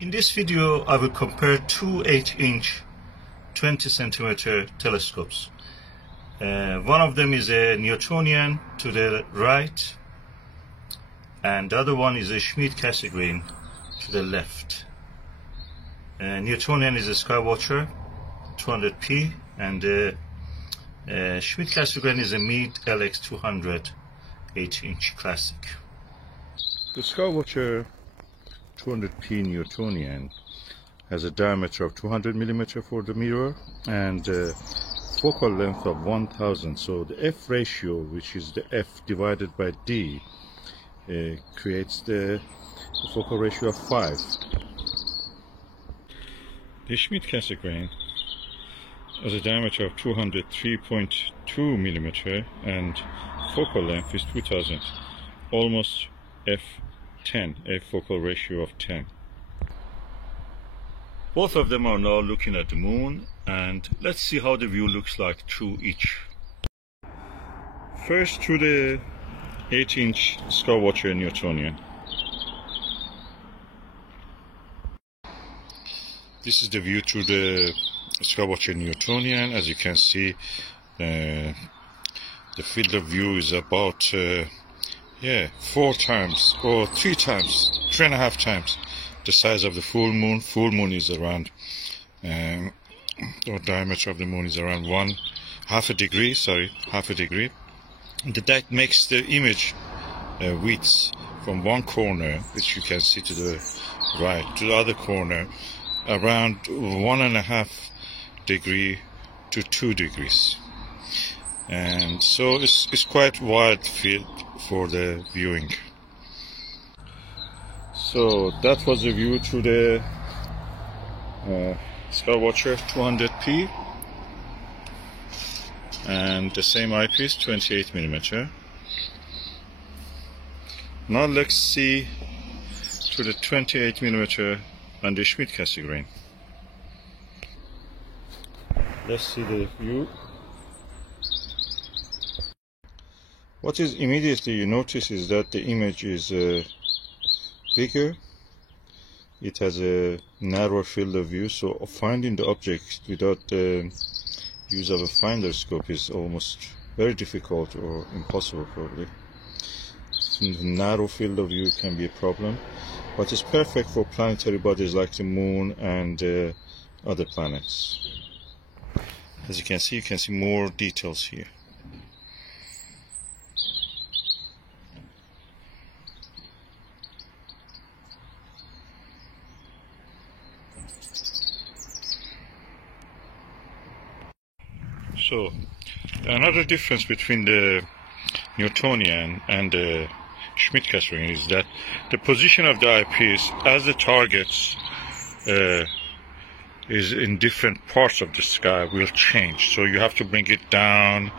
In this video, I will compare two 8-inch 20 centimeter telescopes. One of them is a Newtonian to the right, and the other one is a Schmidt-Cassegrain to the left. Newtonian is a Skywatcher 200p, and Schmidt-Cassegrain is a Meade LX200 8-inch classic. The Skywatcher 200p Newtonian has a diameter of 200 mm for the mirror and focal length of 1000. So the f ratio, which is the f divided by d, creates the focal ratio of 5. The Schmidt-Cassegrain has a diameter of 203.2 mm and focal length is 2000, almost f10, a focal ratio of 10. Both of them are now looking at the moon, and let's see how the view looks like through each. First, through the 8-inch Skywatcher Newtonian. This is the view through the Skywatcher Newtonian. As you can see, the field of view is about 4 times or 3 times, 3.5 times the size of the full moon. Full moon is around, or diameter of the moon is around half a degree. And that makes the image width from one corner, which you can see to the right, to the other corner, around 1.5 degree to 2 degrees. And so it's quite wide field for the viewing. So that was the view through the Skywatcher 200p, and the same eyepiece 28 mm. Now let's see through the 28 mm and the Schmidt-Cassegrain. Let's see the view. What is immediately you notice is that the image is bigger. It has a narrower field of view, so finding the object without the use of a finder scope is almost very difficult or impossible probably. In the narrow field of view can be a problem, but it's perfect for planetary bodies like the moon and other planets. As you can see more details here. So, another difference between the Newtonian and the Schmidt-Cassegrain is that the position of the eyepiece as the targets is in different parts of the sky will change. So you have to bring it down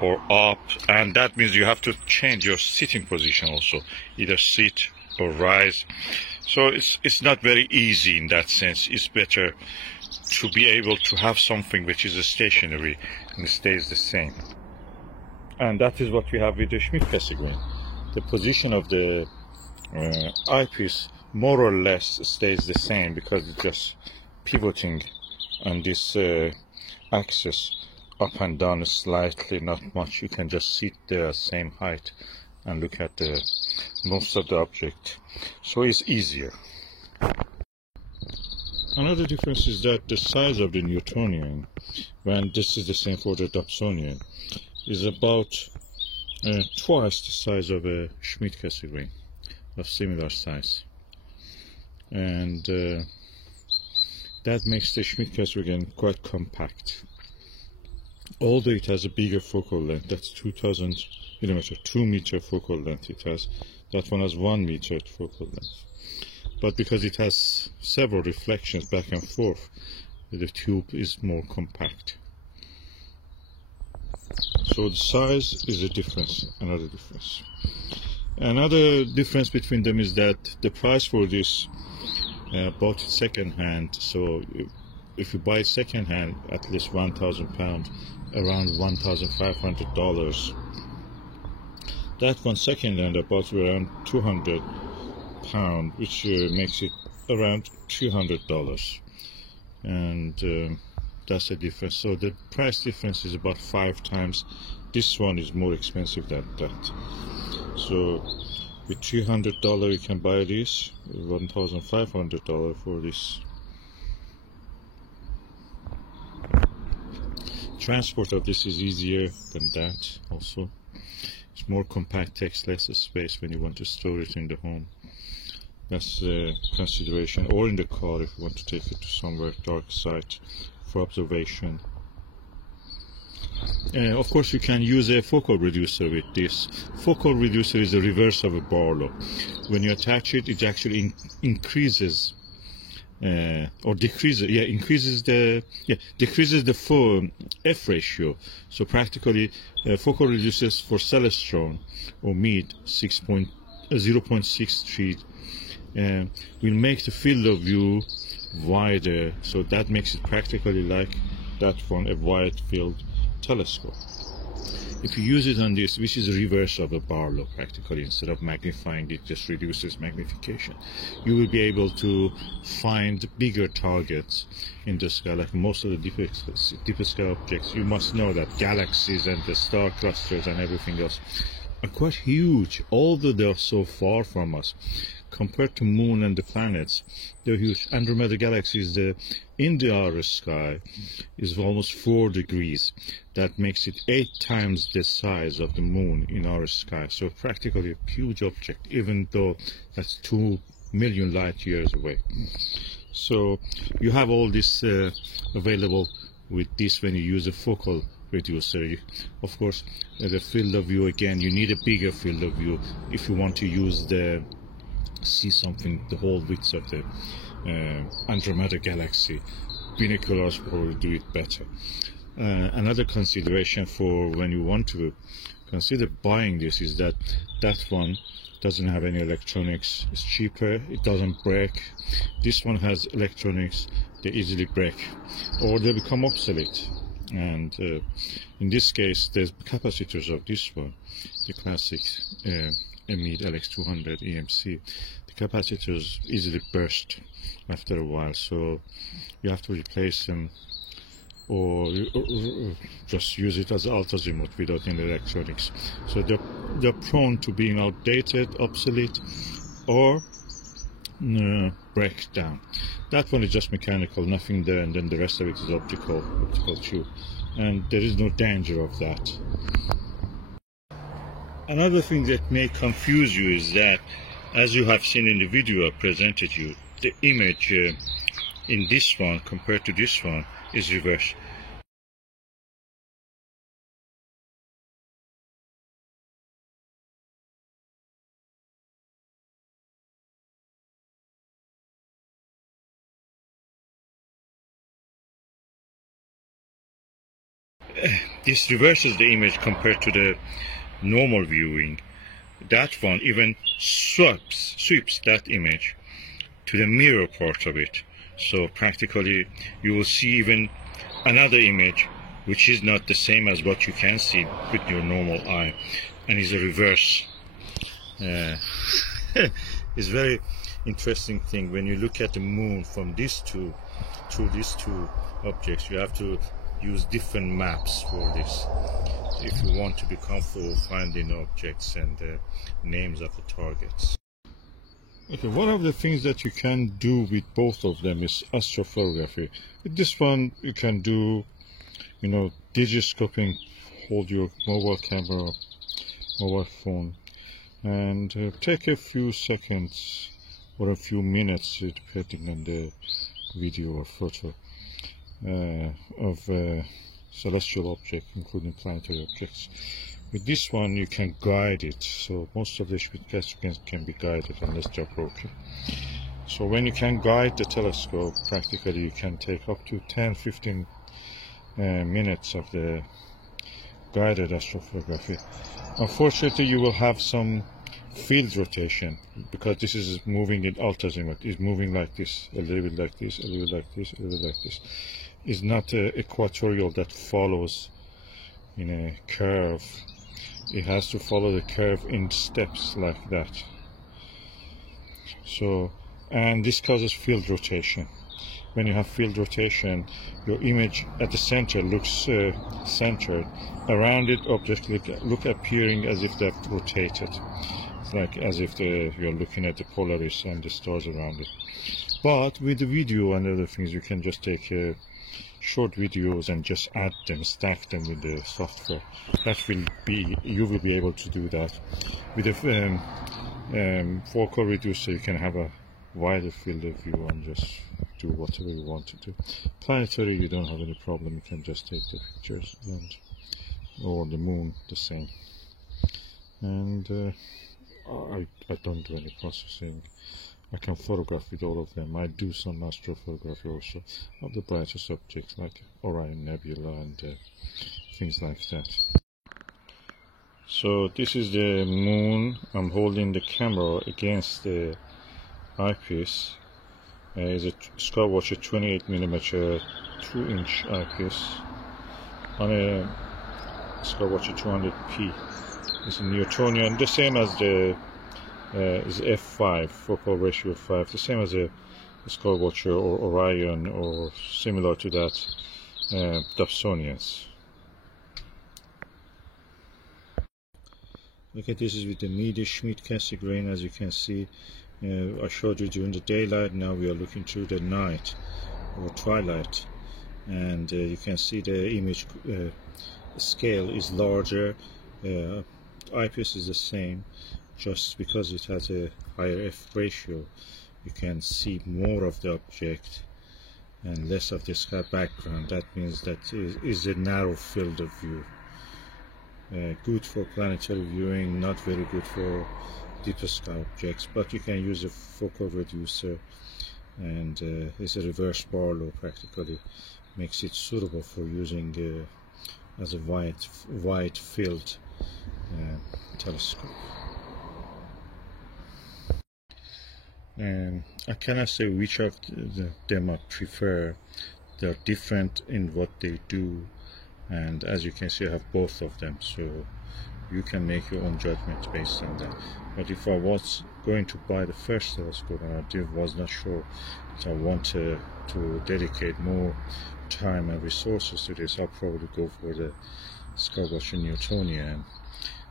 or up, and that means you have to change your sitting position also, either sit or rise. So it's not very easy in that sense. It's better to be able to have something which is stationary and stays the same. And that is what we have with the Schmidt-Cassegrain. The position of the eyepiece more or less stays the same because it's just pivoting on this axis up and down slightly, not much. You can just sit there same height and look at the most of the object. So it's easier. Another difference is that the size of the Newtonian, when this is the same for the Dobsonian, is about twice the size of a Schmidt-Cassegrain of similar size. And that makes the Schmidt-Cassegrain quite compact. Although it has a bigger focal length, that's 2000 mm, 2 meter focal length it has. That one has 1 meter focal length. But because it has several reflections back and forth, the tube is more compact. So the size is a difference, another difference. Another difference between them is that the price for this, bought second hand, so if you buy second hand, at least £1,000, around $1,500. That one second hand I bought around £200, which makes it around $200, and that's the difference. So the price difference is about 5 times. This one is more expensive than that. So with $300 you can buy this, $1,500 for this. Transport of this is easier than that also. It's more compact, takes less space when you want to store it in the home. That's a consideration, or in the car if you want to take it to somewhere dark site for observation. Of course you can use a focal reducer with this. Focal reducer is the reverse of a Barlow. When you attach it, it actually increases or decreases, decreases the F ratio. So practically focal reducers for Celestron or Meade 0.63 will make the field of view wider, so that makes it practically like that one, a wide field telescope. If you use it on this, which is the reverse of a Barlow, practically, instead of magnifying it just reduces magnification, you will be able to find bigger targets in the sky. Like most of the deeper sky objects, you must know that galaxies and the star clusters and everything else are quite huge, although they are so far from us. Compared to Moon and the planets, they're huge. Andromeda Galaxy is in our sky is almost 4 degrees. That makes it 8 times the size of the Moon in our sky. So practically a huge object, even though that's 2 million light years away. So you have all this available with this when you use a focal reducer. Of course, the field of view, again, you need a bigger field of view if you want to use see something the whole width of the Andromeda Galaxy. Binoculars will do it better. Another consideration for when you want to consider buying this is that one doesn't have any electronics. It's cheaper, it doesn't break. This one has electronics, they easily break or they become obsolete. And in this case, there's capacitors of this one, the classic Meade LX200 EMC. The capacitors easily burst after a while, so you have to replace them or just use it as altazimuth without any electronics. So they're prone to being outdated, obsolete, or break down. That one is just mechanical, nothing there, and then the rest of it is optical tube, and there is no danger of that. Another thing that may confuse you is that, as you have seen in the video I presented you, the image in this one compared to this one is reversed. This reverses the image compared to the normal viewing. That one even sweeps that image to the mirror part of it. So practically you will see even another image which is not the same as what you can see with your normal eye, and is a reverse. It's very interesting thing when you look at the moon from these two objects. You have to use different maps for this if you want to be comfortable finding objects and the names of the targets. Okay, one of the things that you can do with both of them is astrophotography. With this one you can do, digiscoping, hold your mobile camera, mobile phone, and take a few seconds or a few minutes, depending on the video or photo, of celestial object, including planetary objects. With this one you can guide it, so most of the spectrograms can be guided unless they're broken. So when you can guide the telescope, practically you can take up to 10-15 minutes of the guided astrophotography. Unfortunately you will have some field rotation because this is moving in altazimuth. It's moving like this, a little bit like this, a little bit like this, a little bit like this. It's not equatorial that follows in a curve. It has to follow the curve in steps like that. So and this causes field rotation. When you have field rotation, your image at the center looks centered. Around it, objects look appearing as if they're rotated. It's like as if you're looking at the Polaris and the stars around it. But with the video and other things, you can just take short videos and just add them, stack them with the software. You will be able to do that. With a focal reducer, you can have a wider field of view and just do whatever you want to do. Planetary, you don't have any problem. You can just take the pictures, or the moon, the same. And I don't do any processing. I can photograph with all of them. I do some astrophotography also of the brightest objects like Orion Nebula and things like that. So this is the moon. I'm holding the camera against the eyepiece. It's a Skywatcher 28mm 2-inch eyepiece on a Skywatcher 200p. It's a Newtonian, the same as the is f5, focal ratio 5, the same as a Skywatcher or Orion or similar to that Dobsonians. Okay, this is with the Meade Schmidt-Cassegrain grain. As you can see, I showed you during the daylight. Now we are looking through the night or twilight, and you can see the image scale is larger. Eyepiece is the same. Just because it has a higher f ratio, you can see more of the object and less of the sky background. That means that is a narrow field of view. Good for planetary viewing, not very good for deeper sky objects, but you can use a focal reducer, and it's a reverse Barlow, practically makes it suitable for using as a wide field telescope. And I cannot say which of them I prefer. They're different in what they do, and as you can see, I have both of them, so you can make your own judgment based on that. But if I was going to buy the first telescope and I was not sure that I wanted to dedicate more time and resources to this, I'll probably go for the Skywatcher Newtonian.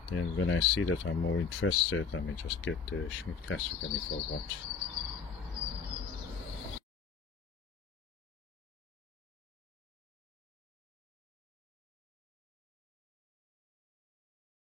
Then when I see that I'm more interested, I may just get the Schmidt-Cassegrain if I want.